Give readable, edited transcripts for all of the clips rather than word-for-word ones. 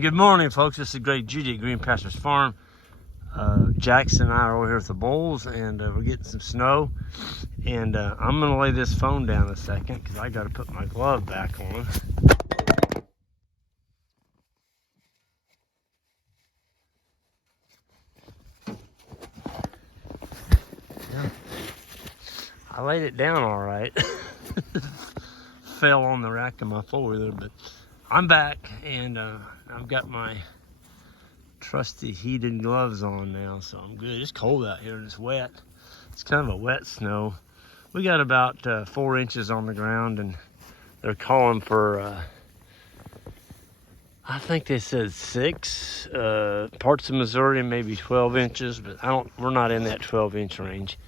Good morning, folks. This is Greg Judy at Green Pastures Farm. Jackson and I are over here with the bulls, and we're getting some snow. And I'm going to lay this phone down a second because I got to put my glove back on. Yeah. I laid it down all right. Fell on the rack of my four-wheeler, but I'm back, and I've got my trusty heated gloves on now, so I'm good. It's cold out here and it's wet. It's kind of a wet snow. We got about 4 inches on the ground, and they're calling for I think they said 6 parts of Missouri, maybe 12 inches, but we're not in that 12-inch range.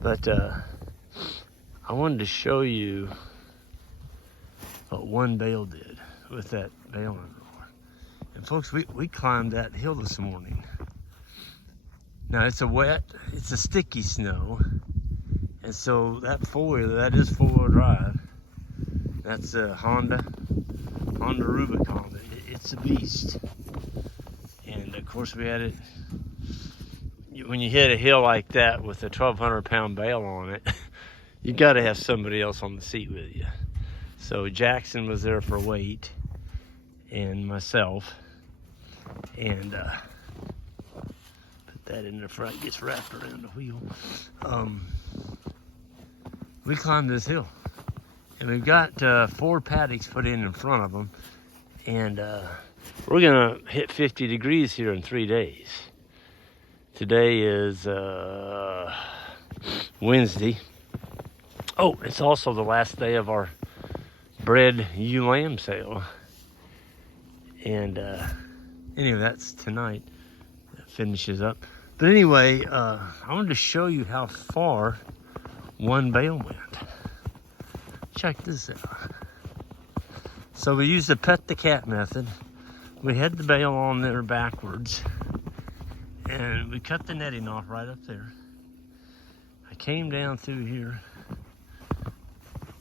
But I wanted to show you what one bale did with that bale unroller. And folks, we climbed that hill this morning. Now it's a sticky snow, and so that four-wheeler, that is four-wheel drive. That's a Honda Rubicon. It's a beast. And of course we had it, when you hit a hill like that with a 1,200-pound bale on it, you got to have somebody else on the seat with you. So Jackson was there for weight, and myself, and put that in the front, gets wrapped around the wheel. We climbed this hill, and we've got 4 paddocks put in front of them, and we're gonna hit 50 degrees here in 3 days. Today is Wednesday. Oh, it's also the last day of our bred ewe lamb sale, and anyway, that's tonight. That finishes up. But anyway, I wanted to show you how far one bale went. Check this out. So we used the pet the cat method. We had the bale on there backwards, and we cut the netting off right up there. I came down through here.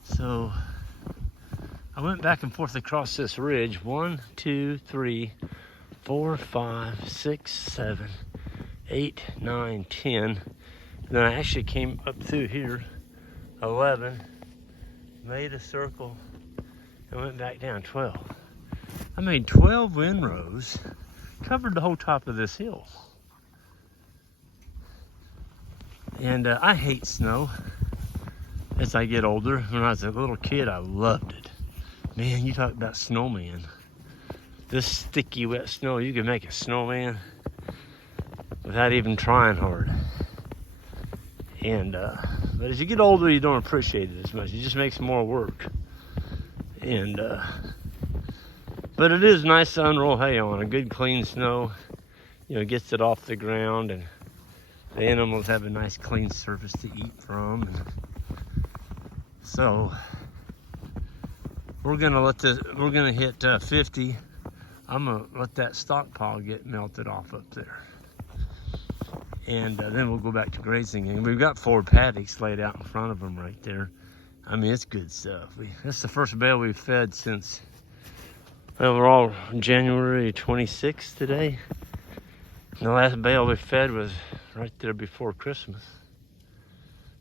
So I went back and forth across this ridge. 1, 2, 3, 4, 5, 6, 7, 8, 9, 10. And then I actually came up through here, 11, made a circle, and went back down 12. I made 12 windrows, covered the whole top of this hill. And I hate snow as I get older. When I was a little kid, I loved it. Man, you talk about snowman. This sticky, wet snow, you can make a snowman without even trying hard. And but as you get older, you don't appreciate it as much. It just makes more work. And but it is nice to unroll hay on a good clean snow. You know, gets it off the ground, and the animals have a nice clean surface to eat from. And so we're gonna hit 50. I'm gonna let that stockpile get melted off up there, and then we'll go back to grazing. And we've got 4 paddocks laid out in front of them right there. I mean, it's good stuff. That's the first bale we've fed since, well, we're all January 26th today. And the last bale we fed was right there before Christmas.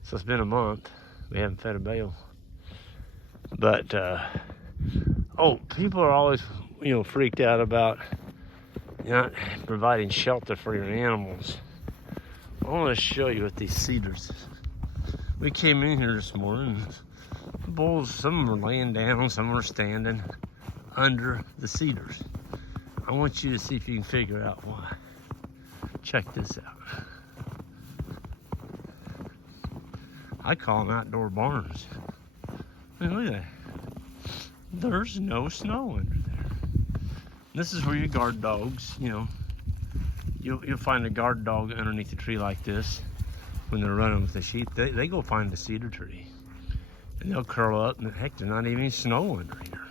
So it's been a month. We haven't fed a bale. But, people are always, freaked out about not providing shelter for your animals. I want to show you what these cedars. We came in here this morning. The bulls, some of them are laying down, some are standing under the cedars. I want you to see if you can figure out why. Check this out. I call them outdoor barns. I mean, look at that. There's no snow under there. This is where your guard dogs, you'll find a guard dog underneath a tree like this when they're running with the sheep. They go find a cedar tree, and they'll curl up, and heck, there's not even any snow under here.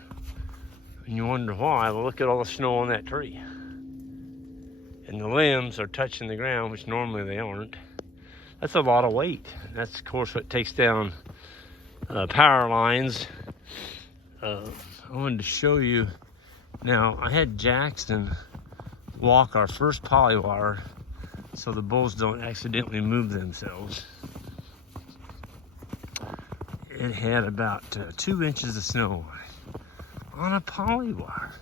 And you wonder why. Well, look at all the snow on that tree. And the limbs are touching the ground, which normally they aren't. That's a lot of weight. That's, of course, what takes down power lines. I wanted to show you Now, I had Jackson walk our first poly wire so the bulls don't accidentally move themselves. It had about 2 inches of snow on a poly wire.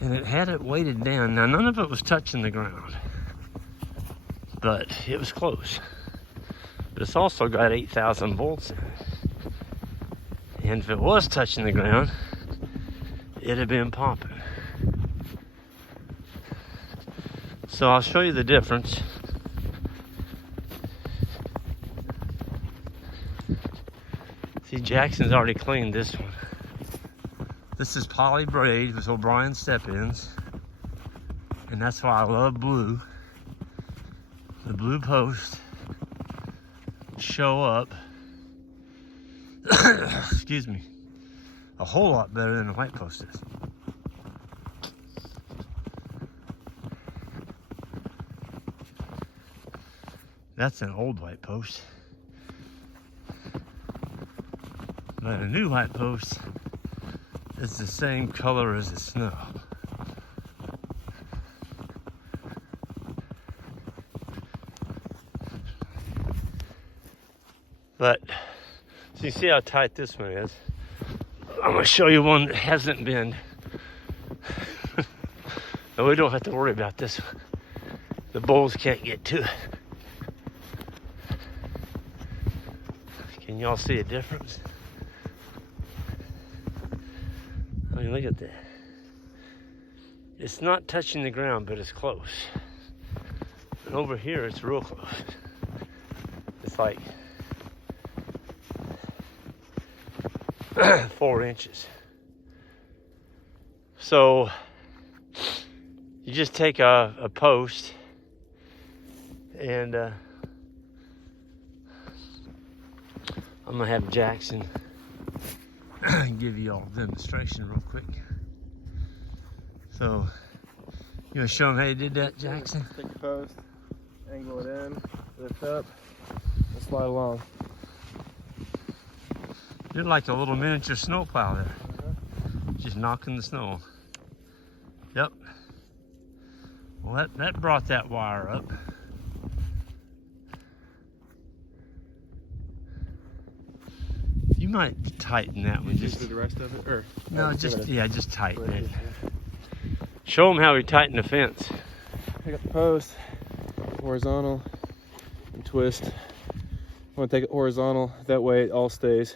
And it had it weighted down. Now, none of it was touching the ground, but it was close. But it's also got 8,000 volts in it. And if it was touching the ground, it'd have been popping. So I'll show you the difference. See, Jackson's already cleaned this one. This is poly braid with O'Brien step-ins. And that's why I love blue. The blue posts show up, excuse me, a whole lot better than the white post is. That's an old white post. But a new white post is the same color as the snow. But, so you see how tight this one is. I'm gonna show you one that hasn't been. And we don't have to worry about this one. The bulls can't get to it. Can y'all see a difference? I mean, look at that. It's not touching the ground, but it's close. And over here, it's real close. It's like 4 inches. So you just take a post and I'm gonna have Jackson give you all a demonstration real quick. So you wanna show them how you did that, Jackson? Take the post, angle it in, lift up, and slide along. You're like a little miniature snowplow there. Just knocking the snow. Yep. Well, that brought that wire up. You might tighten that one. Just the rest of it, or no, just tighten it. Show them how we tighten the fence. Pick up the post, horizontal, and twist. I want to take it horizontal. That way, it all stays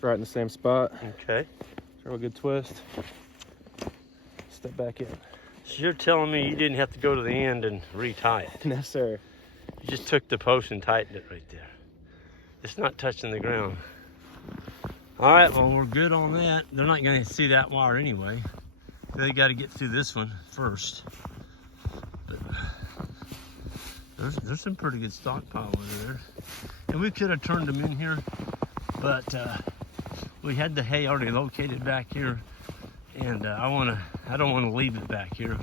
right in the same spot. Okay. Throw a good twist. Step back in. So you're telling me you didn't have to go to the end and retie it? No, sir. You just took the post and tightened it right there. It's not touching the ground. All right, well, we're good on that. They're not going to see that wire anyway. They got to get through this one first. But there's some pretty good stockpile over there. And we could have turned them in here, but we had the hay already located back here, and I don't want to leave it back here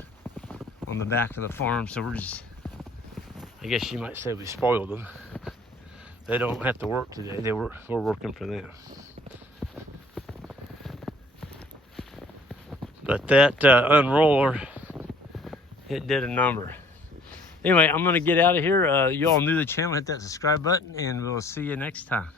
on the back of the farm. So we're just, I guess you might say, we spoiled them. They don't have to work today. We're working for them. But that unroller, it did a number. Anyway, I'm gonna get out of here. You all new to the channel, hit that subscribe button, and we'll see you next time.